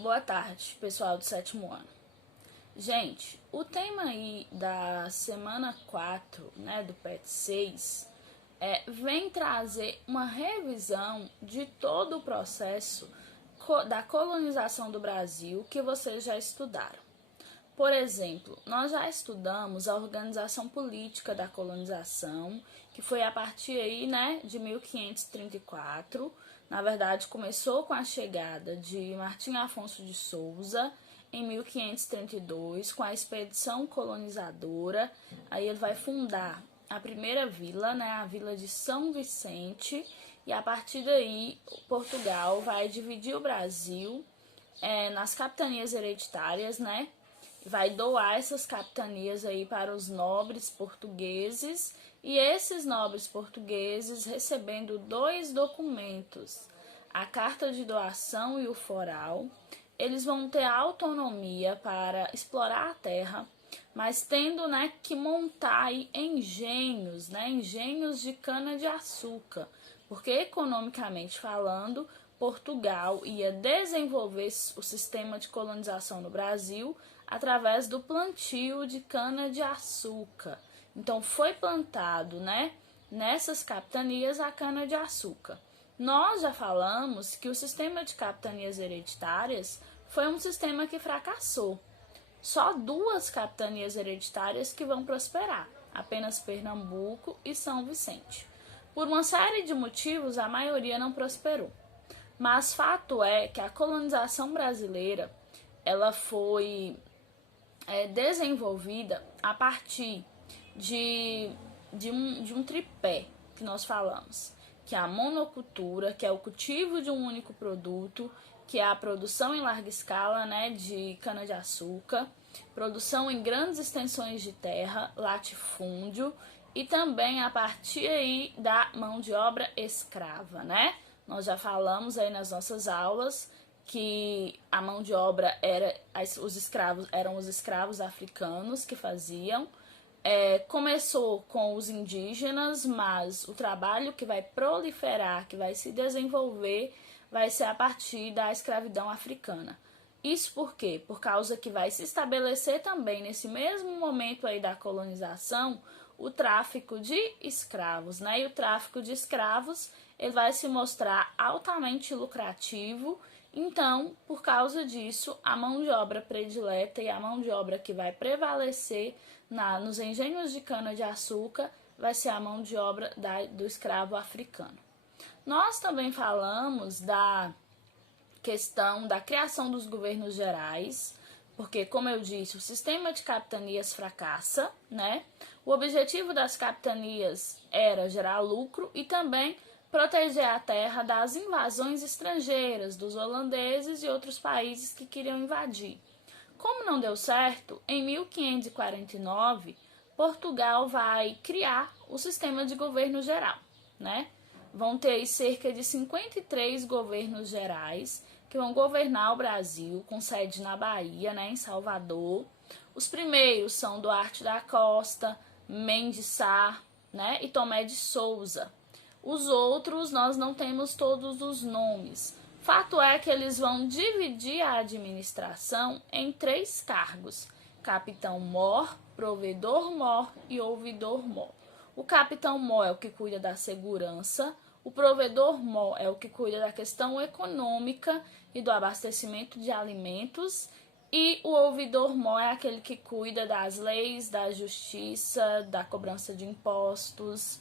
Boa tarde, pessoal do sétimo ano. Gente, o tema aí da semana 4, né, do PET 6, vem trazer uma revisão de todo o processo da colonização do Brasil que vocês já estudaram. Por exemplo, nós já estudamos a organização política da colonização, que foi a partir aí, né, de 1534. Na verdade, começou com a chegada de Martim Afonso de Souza em 1532, com a expedição colonizadora. Aí ele vai fundar a primeira vila, né, a vila de São Vicente, e a partir daí Portugal vai dividir o Brasil nas capitanias hereditárias, né? Vai doar essas capitanias aí para os nobres portugueses, e esses nobres portugueses, recebendo dois documentos, a carta de doação e o foral, eles vão ter autonomia para explorar a terra, mas tendo, né, que montar aí engenhos, né, engenhos de cana-de-açúcar, porque economicamente falando, Portugal ia desenvolver o sistema de colonização no Brasil através do plantio de cana-de-açúcar. Então foi plantado, né, nessas capitanias a cana-de-açúcar. Nós já falamos que o sistema de capitanias hereditárias foi um sistema que fracassou. Só duas capitanias hereditárias que vão prosperar, apenas Pernambuco e São Vicente. Por uma série de motivos, a maioria não prosperou. Mas fato é que a colonização brasileira ela foi desenvolvida a partir de um tripé que nós falamos, que é a monocultura, que é o cultivo de um único produto, que é a produção em larga escala, né, de cana-de-açúcar, produção em grandes extensões de terra, latifúndio, e também a partir aí da mão de obra escrava, né? Nós já falamos aí nas nossas aulas que a mão de obra eram os escravos africanos que faziam. Começou com os indígenas, mas o trabalho que vai proliferar, que vai se desenvolver, vai ser a partir da escravidão africana. Isso por quê? Por causa que vai se estabelecer também, nesse mesmo momento aí da colonização, o tráfico de escravos, né? E o tráfico de escravos ele vai se mostrar altamente lucrativo. Então, por causa disso, a mão de obra predileta e a mão de obra que vai prevalecer nos engenhos de cana-de-açúcar vai ser a mão de obra do escravo africano. Nós também falamos da questão da criação dos governos gerais, porque, como eu disse, o sistema de capitanias fracassa, né? O objetivo das capitanias era gerar lucro e também proteger a terra das invasões estrangeiras, dos holandeses e outros países que queriam invadir. Como não deu certo, em 1549, Portugal vai criar o sistema de governo geral, né? Vão ter cerca de 53 governos gerais que vão governar o Brasil, com sede na Bahia, né, em Salvador. Os primeiros são Duarte da Costa, Mendes Sá, né, e Tomé de Souza. Os outros nós não temos todos os nomes. Fato é que eles vão dividir a administração em 3 cargos: capitão-mor, provedor-mor e ouvidor-mor. O capitão-mor é o que cuida da segurança, o provedor-mor é o que cuida da questão econômica e do abastecimento de alimentos, e o ouvidor-mor é aquele que cuida das leis, da justiça, da cobrança de impostos.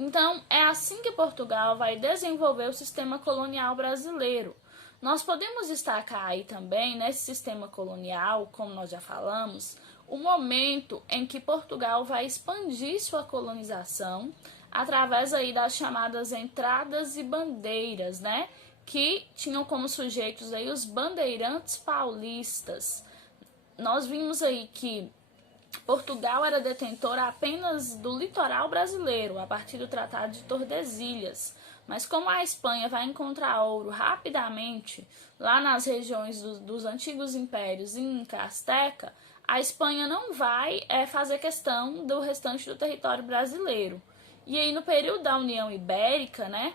Então, é assim que Portugal vai desenvolver o sistema colonial brasileiro. Nós podemos destacar aí também, nesse sistema colonial, como nós já falamos, o momento em que Portugal vai expandir sua colonização através aí das chamadas entradas e bandeiras, né? Que tinham como sujeitos aí os bandeirantes paulistas. Nós vimos aí que Portugal era detentora apenas do litoral brasileiro, a partir do Tratado de Tordesilhas. Mas como a Espanha vai encontrar ouro rapidamente lá nas regiões dos antigos impérios Inca, Azteca, a Espanha não vai fazer questão do restante do território brasileiro. E aí no período da União Ibérica, né,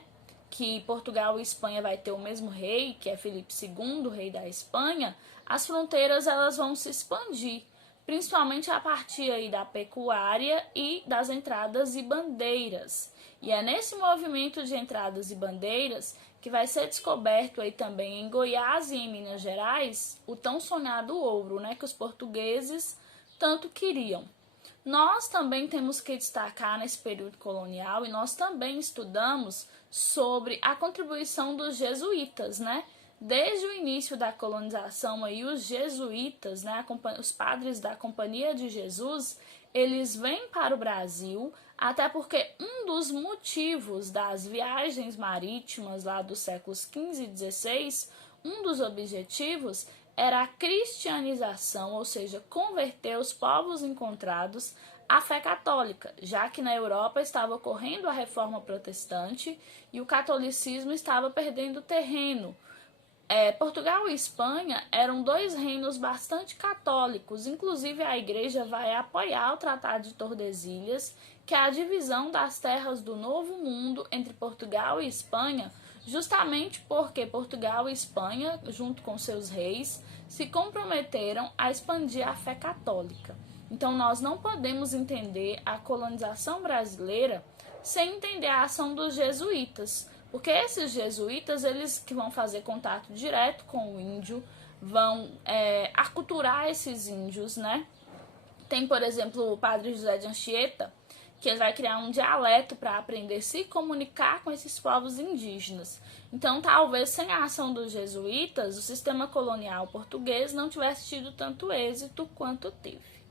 que Portugal e Espanha vai ter o mesmo rei, que é Filipe II, rei da Espanha, as fronteiras elas vão se expandir, principalmente a partir aí da pecuária e das entradas e bandeiras. E é nesse movimento de entradas e bandeiras que vai ser descoberto aí também em Goiás e em Minas Gerais o tão sonhado ouro, né, que os portugueses tanto queriam. Nós também temos que destacar nesse período colonial, e nós também estudamos sobre a contribuição dos jesuítas, né? Desde o início da colonização, aí, os jesuítas, né, os padres da Companhia de Jesus, eles vêm para o Brasil, até porque um dos motivos das viagens marítimas lá dos séculos XV e XVI, um dos objetivos era a cristianização, ou seja, converter os povos encontrados à fé católica, já que na Europa estava ocorrendo a reforma protestante e o catolicismo estava perdendo terreno. Portugal e Espanha eram dois reinos bastante católicos, inclusive a igreja vai apoiar o Tratado de Tordesilhas, que é a divisão das terras do Novo Mundo entre Portugal e Espanha, justamente porque Portugal e Espanha, junto com seus reis, se comprometeram a expandir a fé católica. Então nós não podemos entender a colonização brasileira sem entender a ação dos jesuítas, porque esses jesuítas, eles que vão fazer contato direto com o índio, vão aculturar esses índios, né? Tem, por exemplo, o padre José de Anchieta, que ele vai criar um dialeto para aprender a se comunicar com esses povos indígenas. Então, talvez sem a ação dos jesuítas, o sistema colonial português não tivesse tido tanto êxito quanto teve.